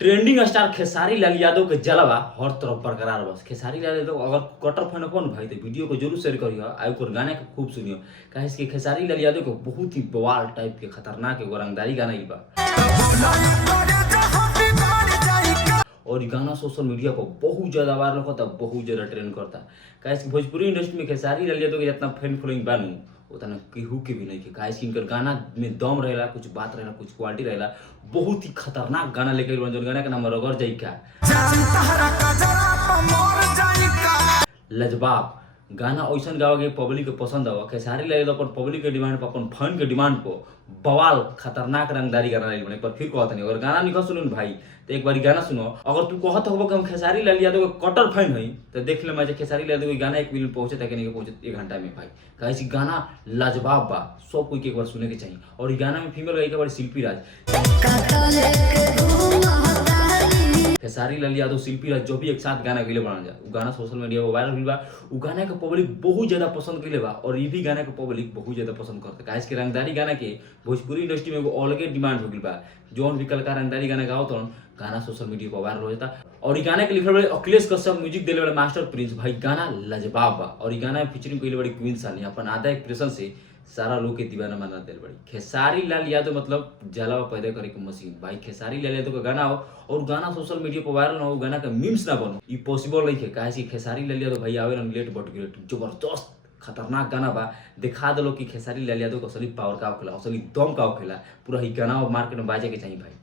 Trending star Khesari Lal Yadav के जलवा हर तरफ बरकरार बस। खेसारी लाल यादव अगर कट्टर फैन हो न भाई तो वीडियो को जरूर शेयर करियो आ ओकर गाना के खूब सुनियो। काहे कि खेसारी लाल यादव के बहुत ही बवाल टाइप के खतरनाक एगो रंगदारी गाना ई बा। और ई गाना सोशल मीडिया पर बहुत ज्यादा वायरल होता, बहुत ज्यादा ट्रेंड करता। काहे कि भोजपुरी इंडस्ट्री में खेसारी लाल यादव के जितना फैन फॉलोइंग बानू उतना केहू के भी नहीं के। काहे कि इनकर गाना में दम रहेला, कुछ बात रहेला, कुछ क्वालिटी रहेला। बहुत ही खतरनाक गाना लेके आइल बानी जौन गाना के नाम रगड़ जाई का। लजवाब गाना ऐसन गावा के पब्लिक के पसंद आवा। खेसारी लाल यादव अपन पब्लिक के डिमांड पर, अपन फैन के डिमांड पर बवाल खतरनाक रंगदारी गाना लाइल बने। पर फिर कहत नहीं अगर गाना निकल सुनो भाई तो एक बारी गाना सुनो। अगर तू कहत होबो कि हम खेसारी लाल यादव के कट्टर फैन हई तो देख ले मैं खेसारी लाल यादव के गाना 1 मिलियन पहुंचे तक नहीं पहुंचे 1 घंटा में भाई। काहे कि गाना लाजवाब बा, सब कोई के एक बार सुने के चाहिए। और ई गाना में फीमेल गायिका बड़ी शिल्पी राज। खेसारी लाल यादव शिल्पी राज जो भी एक साथ गाना गइले बना जा उ गाना सोशल मीडिया पर वायरल हुई बा। उ गाना के पब्लिक बहुत ज्यादा पसंद कइले बा और ई भी गाना के पब्लिक बहुत ज्यादा पसंद करता। काहे कि रंगदारी गाना के भोजपुरी इंडस्ट्री में एगो अलगे डिमांड हो गइल बा। जौन भी कलाकार रंगदारी गाना गावत हन गाना सोशल मीडिया पर वायरल हो जाता। और ई गाना के लिखल बड़े अखिलेश कश्यप, म्यूजिक देले बड़े मास्टर प्रिंस। भाई गाना लाजवाब बा और ई गाना में फीचरिंग कइले बड़ी क्वीन सानी। अपन आधा एक्सप्रेशन से सारा लोग के दीवाना बना देल बड़ी। खेसारी लाल यादव मतलब जलावा पैदा करे के मशीन भाई। खेसारी लाल यादव का गाना हो और गाना सोशल मीडिया पर वायरल हो, गाना का मीम्स ना बनो, ई पॉसिबल नहीं है। काहे कि खेसारी लाल यादव भाई आवेलन लेट बट ग्रेट, जबरदस्त खतरनाक गाना बा। दिखा दलो कि खेसारी लाल यादव का असली पावर का होखेला, असली दम का होखेला। पूरा ही गाना मार्केट में बाजे के चाहिए भाई।